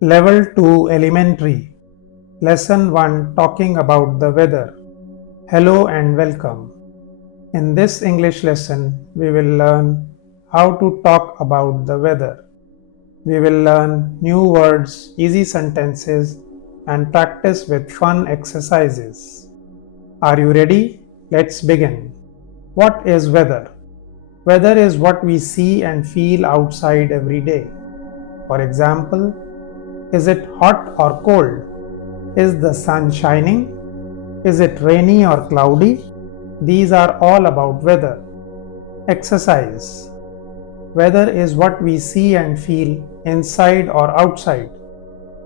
Level 2 Elementary Lesson 1 Talking about the weather. Hello and welcome. In this English lesson, we will learn how to talk about the weather. We will learn new words, easy sentences, and practice with fun exercises. Are you ready? Let's begin. What is weather? Weather is what we see and feel outside every day. For example, is it hot or cold? Is the sun shining? Is it rainy or cloudy? These are all about weather. Exercise. Weather is what we see and feel inside or outside.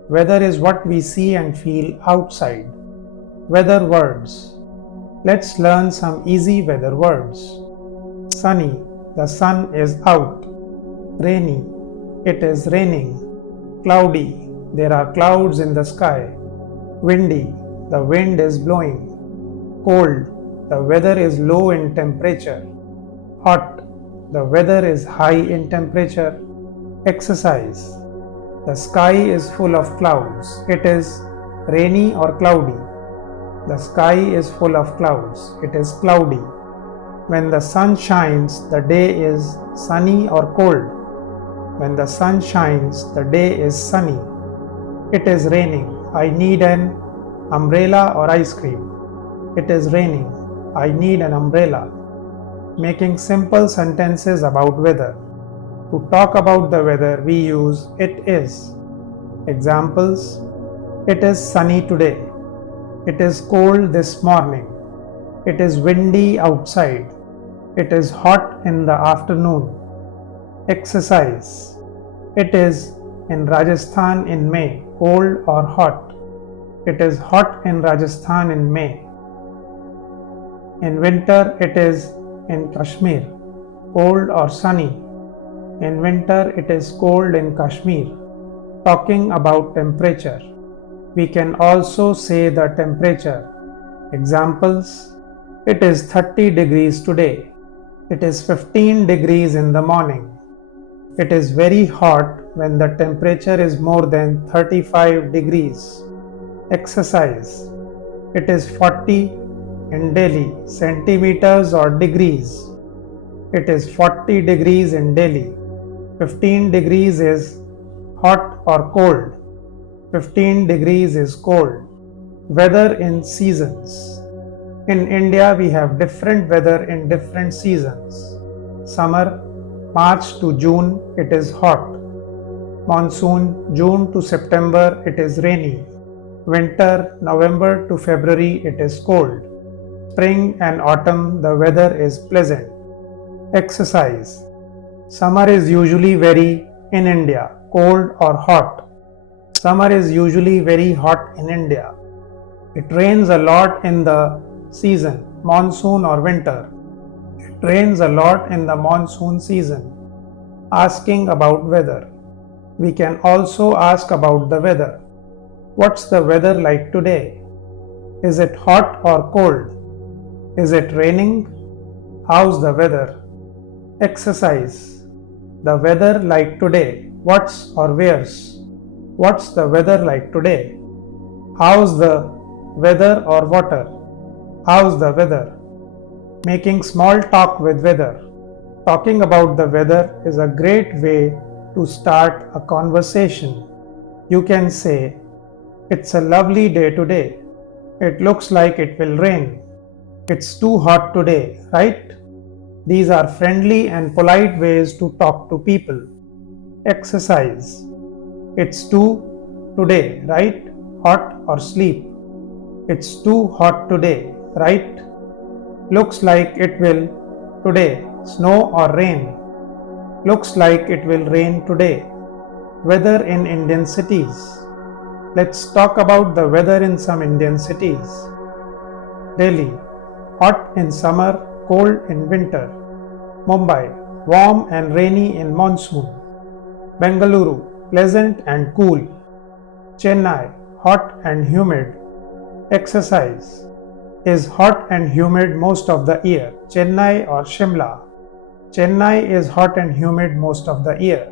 Weather is what we see and feel outside. Weather words. Let's learn some easy weather words. Sunny, the sun is out. Rainy, it is raining. Cloudy, there are clouds in the sky. Windy, the wind is blowing. Cold, the weather is low in temperature. Hot, the weather is high in temperature. Exercise, the sky is full of clouds. It is rainy or cloudy. The sky is full of clouds. It is cloudy. When the sun shines, the day is sunny or cold. When the sun shines, the day is sunny. It is raining. I need an umbrella or ice cream. It is raining. I need an umbrella. Making simple sentences about weather. To talk about the weather, we use it is. Examples: it is sunny today. It is cold this morning. It is windy outside. It is hot in the afternoon. Exercise. It is in Rajasthan in May, cold or hot. It is hot in Rajasthan in May. In winter, it is in Kashmir, cold or sunny. In winter, it is cold in Kashmir. Talking about temperature. We can also say the temperature. Examples: it is 30 degrees today. It is 15 degrees in the morning. It is very hot when the temperature is more than 35 degrees. Exercise. It is 40 in Delhi, centimeters or degrees. It is 40 degrees in Delhi. 15 degrees is hot or cold. 15 degrees is cold. Weather in seasons. In India, we have different weather in different seasons. Summer, March to June, it is hot. Monsoon, June to September, it is rainy. Winter, November to February, it is cold. Spring and autumn, the weather is pleasant. Exercise. Summer is usually very in India, cold or hot. Summer is usually very hot in India. It rains a lot in the season, monsoon or winter. It rains a lot in the monsoon season. Asking about weather. We can also ask about the weather. What's the weather like today? Is it hot or cold? Is it raining? How's the weather? Exercise. The weather like today. What's or where's? What's the weather like today? How's the weather or water? How's the weather? Making small talk with weather. Talking about the weather is a great way to start a conversation. You can say, it's a lovely day today. It looks like it will rain. It's too hot today, right? These are friendly and polite ways to talk to people. Exercise. It's too today, right? Hot or sleep. It's too hot today, right? Looks like it will today, snow or rain. Looks like it will rain today. Weather in Indian cities. Let's talk about the weather in some Indian cities. Delhi, hot in summer, cold in winter. Mumbai, warm and rainy in monsoon. Bengaluru, pleasant and cool. Chennai, hot and humid. Exercise. Is hot and humid most of the year, Chennai or Shimla? Chennai is hot and humid most of the year.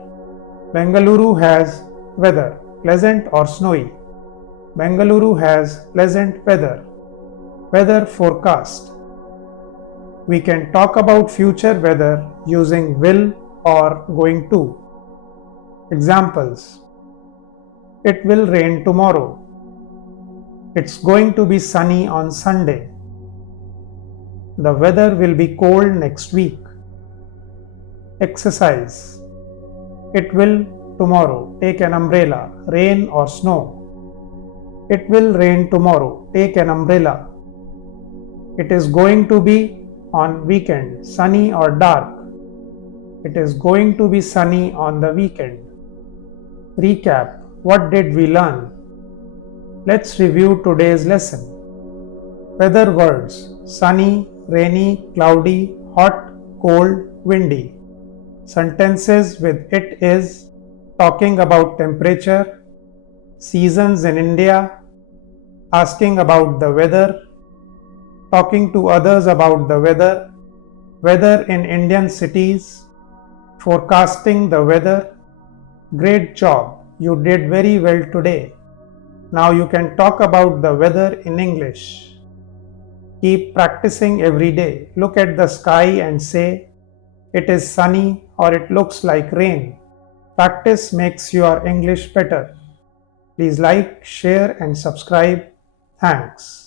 Bengaluru has weather, pleasant or snowy. Bengaluru has pleasant weather. Weather forecast. We can talk about future weather using will or going to. Examples: it will rain tomorrow. It's going to be sunny on Sunday. The weather will be cold next week. Exercise: it will tomorrow. Take an umbrella, rain or snow. It will rain tomorrow. Take an umbrella. It is going to be on weekend, sunny or dark. It is going to be sunny on the weekend. Recap: what did we learn? Let's review today's lesson. Weather words: sunny, rainy, cloudy, hot, cold, windy. Sentences with it is: talking about temperature, seasons in India, asking about the weather, talking to others about the weather, weather in Indian cities, forecasting the weather. Great job, you did very well today. Now you can talk about the weather in English. Keep practicing every day. Look at the sky and say, it is sunny or it looks like rain. Practice makes your English better. Please like, share and subscribe. Thanks.